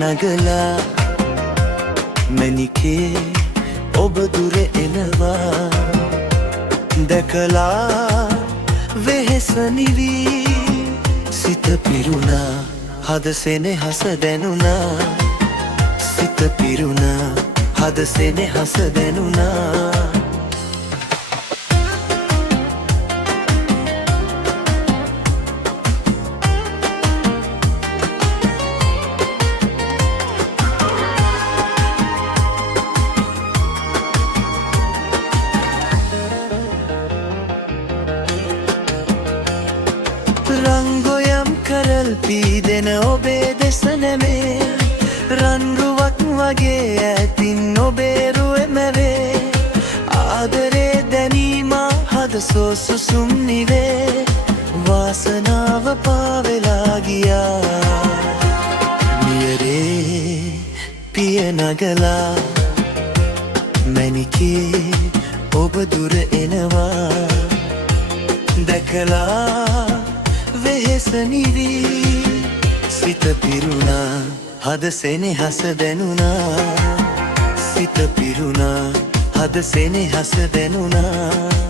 නගලා මැණිකේ ඔබ දුර එනවා දැකලා වෙහෙස නිවි සිත පිරුණා හද සෙනෙහස දැනුණා සිත පිරුණා හද සෙනෙහස දැනුණා රංගොයම් කරල් පීදෙන ඔබේ දෙස නැමේ රන්රුවක් වගේ ඇතින් ඔබේ රුවෙ මැවේ ආදරේ දැනීමා හද සෝසුසුම් නිවේ වාසනාව පාවෙලා ගියා නියරේ පිය නගලා මැණිකේ ඔබ දුර එනවා දැකලා වෙහෙස නිවි සිත පිරුණා හද සෙනෙහස දැනුණා සිත පිරුණා හද සෙනෙහස දැනුණා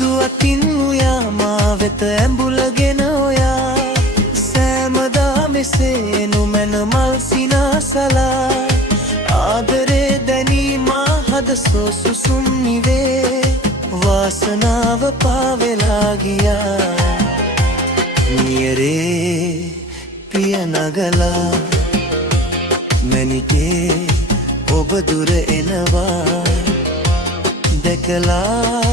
දුවතින් උයා මා වෙත ඇඹුලගෙන ඔයා සෑමදා මෙසේ නුමැන මල් සිනාසලා ආදරේ දැනීමා හද සෝසුසුම් නිවේ වාසනාව පාවෙලා ගියා නියරේ පිය නගලා මැණිකේ ඔබ දුර එනවා දැකලා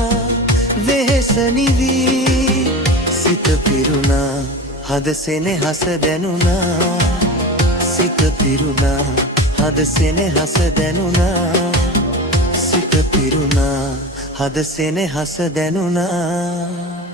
වෙහෙස නිවි සිත පිරුණා හද සෙනෙහස දැනුණා සිත පිරුණා හද සෙනෙහස දැනුණා සිත පිරුණා හද සෙනෙහස දැනුණා